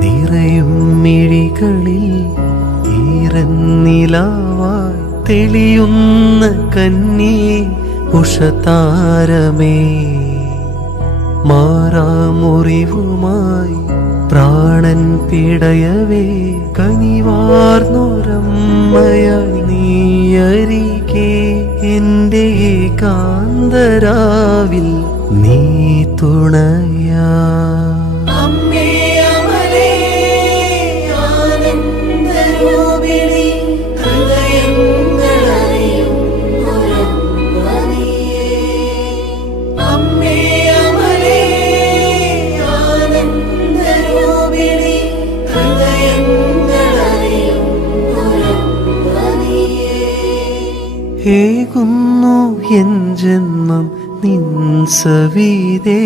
നിറയും മിഴികളിൽ ഈറന്നിലാവായി തെളിയുന്ന കന്നി ഉഷതാരമേ, മാറാമുറിവുമായി പ്രാണൻ പിടയവേ കനിവാർന്നൊരമ്മയായി നീയരികെ എൻ്റെ കാന്തരാവിൽ നീ തുണയാ. ഏകുന്നു എൻ ജന്മം നിൻ സവിധേ.